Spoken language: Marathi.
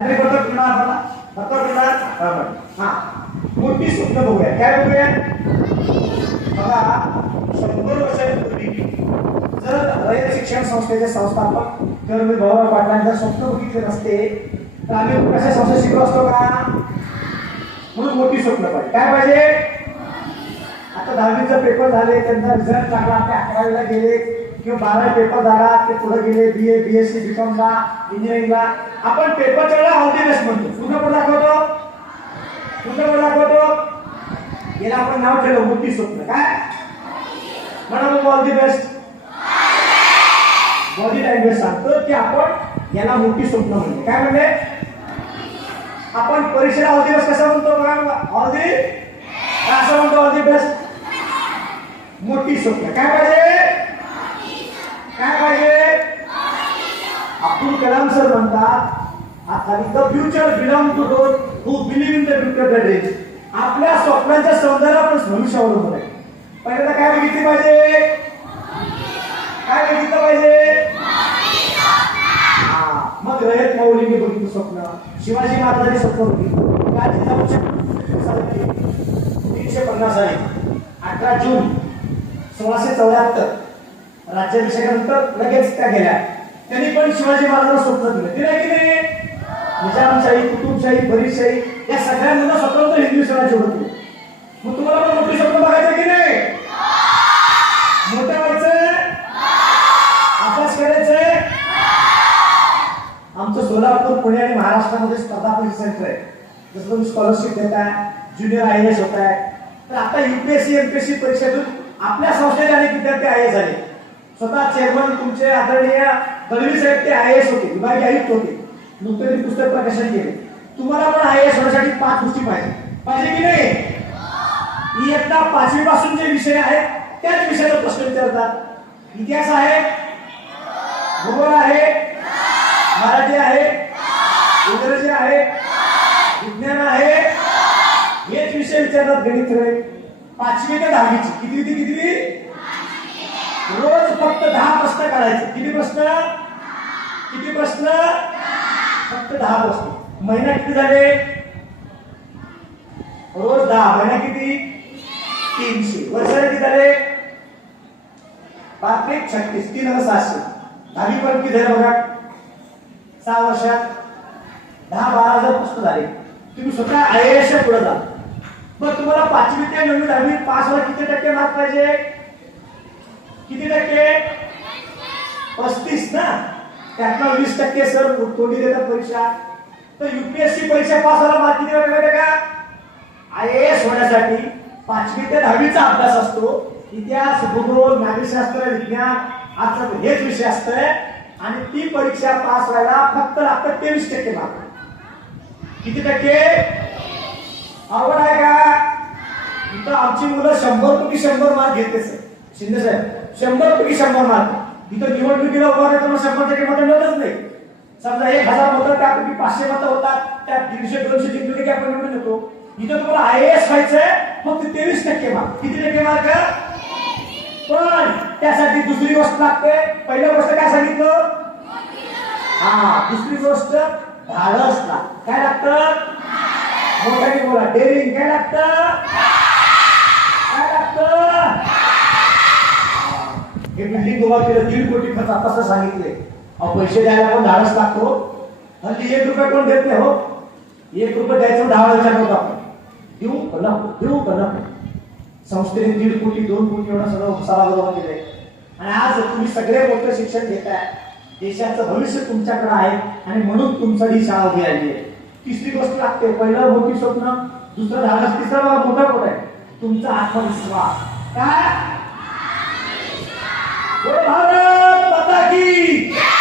अरे बघा पुन्हा आपण बघा पुन्हा हा. मोठी स्वप्न बघूया. काय बघूया? बघा शंभर वर्षापूर्वी जर रयत शिक्षण संस्थेचे संस्थापक कर्मवीर भाऊराव पाटलांचा स्वप्न बघितले नसते तर आम्ही कशा संस्थेत शिकलो असतो का? म्हणून मोठी स्वप्न पाहिजे. काय पाहिजे? आता दहावीचा पेपर झाले त्यांचा रिझल्ट लागला ते अकरावीला गेले. किंवा बारा पेपर झाला ते पुढे गेले बी A B S C B कॉमला इंजिनिअरिंगला आपण पेपरच्या वेळेला ऑल म्हणतो. कुठं पण दाखवतो. कुठं पण दाखवतो. याला आपण नाव ठेवलं मोठी स्वप्न. काय? म्हणा मग all the best body language सांगतो की आपण याला मोठी स्वप्न म्हणतो. काय म्हणले? आपण परीक्षेला ऑल दी बेस्ट कसं म्हणतो बघा. ऑल दी असं म्हणतो? ऑल दी बेस्ट मोठी स्वप्न. काय पाहिजे काय पाहिजे अब्दुल कलाम सर म्हणतात the future belong to those who believe in the future that is आपल्या स्वप्नांच्या सौंदर्य पण भविष्यावरून आहे पहिल्यांदा काय बघितली पाहिजे? काय बघितलं पाहिजे? हा, मग रयत माऊलीने बघितलं स्वप्न. शिवाजी महाराजांनी स्वप्न बघितलं. काय तीनशे पन्नास आहे. अठरा जून सोळाशे चौऱ्याहत्तर. राज्याभिषेकानंतर लगेच त्या गेल्या. त्यांनी पण शिवाजी महाराजांना स्वप्न दिलं. दिलं की नाही? निजामशाही कुतुबशाही बरीशाही या सगळ्यांना स्वतंत्र हिंदवी स्वराज्य होते मग तुम्हाला पण मोठे स्वप्न बघायचं की नाही? मोठं व्हायचं? अभ्यास करायचंय आमचं सोलापूर पुणे आणि महाराष्ट्रामध्ये स्पर्धा परीक्षा सेंटर आहे. जसं तुम्ही स्कॉलरशिप देताय ज्युनियर आय एस होत आहे तर आता युपीएससी एमपीएससी परीक्षेतून आपल्या संस्थेचे अनेक विद्यार्थी आय एस झाले. स्वतः चेअरमन तुमचे आदरणीय दळवी साहेब ते आय एस होते विभागीय आयुक्त होते. नुकतेच पुस्तक प्रकाशन केले. तुम्हाला पण आय एस होण्यासाठी पाच गोष्टी पाहिजे. पाहिजे की नाही? इयत्ता पाचवी पासून जे विषय आहेत त्याच विषयाचा प्रश्न विचारतात. इतिहास आहे भूगोल आहे मराठी आहे इंग्रजी आहे विज्ञान आहे हेच विषय विचारतात गणित आहे पाचवी ते दहावीची. किती किती किती रोज काढायचे किती प्रश्न? किती प्रश्न? फक्त दहा प्रश्न. महिना किती झाले? रोज दहा. महिना किती? तीनशे. वर्षाला किती झाले? पाच एक छत्तीस. तीन हजार सहाशे. दहावी पर्यंत किती झाले बघा? सहा वर्षात. दहा बारा हजार प्रश्न झाले. तुम्ही स्वतः आय एस पुढे जा. मग तुम्हाला पाचवी ते नववी दहावी पाच वर किती टक्के मार्क पाहिजे? किती टक्के? पस्तीस ना? त्यातनं वीस टक्के सर तोडी देतात परीक्षा. तर युपीएससी परीक्षा पास व्हायला मार्क किती माहिती का? आय एस होण्यासाठी पाचवी ते दहावीचा अभ्यास असतो. इतिहास भूगोल नागरिकशास्त्र विज्ञान आता हेच विषय असतंय. आणि ती परीक्षा पास व्हायला फक्त लागतं तेवीस टक्के मार्क किती टक्के? आवड आहे का? इथं आमची मुलं शंभर पैकी शंभर मार्क घेते सर. शिंदे साहेब शंभर पैकी शंभर मार्क इथं निवडणुकीला उभा राहतो शंभर टक्के मतं मिळतच नाही. समजा एक हजार मतं त्यापैकी पाचशे मतं होतात त्यात दीडशे दोनशे जिंकले की आपण निवडून येतो. इथं तुम्हाला आय एस व्हायचंय फक्त तेवीस टक्के मार्क. किती टक्के मार्क? पण त्यासाठी दुसरी गोष्ट लागते. पहिल्या गोष्ट काय सांगितलं? हा दुसरी गोष्ट धाडस लागतं काय लागतं? मोठ्याने बोला. डेरिंग काय लागतं काय लागतं हे बिल्डिंग उभा केलं दीड कोटी खर्च आता सांगितले. अहो पैसे द्यायला पण धाडस लागतो. हल्ली एक रुपये कोण देत नाही हो. एक रुपये द्यायचं म्हणजे दहा विचार होता. आपण देऊ का ना? देऊ का ना? संस्थेने दीड कोटी दोन कोटी एवढं सगळं सभागृह केलंय. आणि आज तुम्ही सगळे मोठं शिक्षण घेताय. देशाचं भविष्य तुमच्याकडे आहे. आणि म्हणून तुमचं ही शाळा उभी आली आहे. तिसरी गोष्ट लागते. पहिलं मोठी स्वप्न दुसरं धाडस तिसरा मोठा कोण आहे? तुमचा आत्मविश्वास. काय? भारत माता की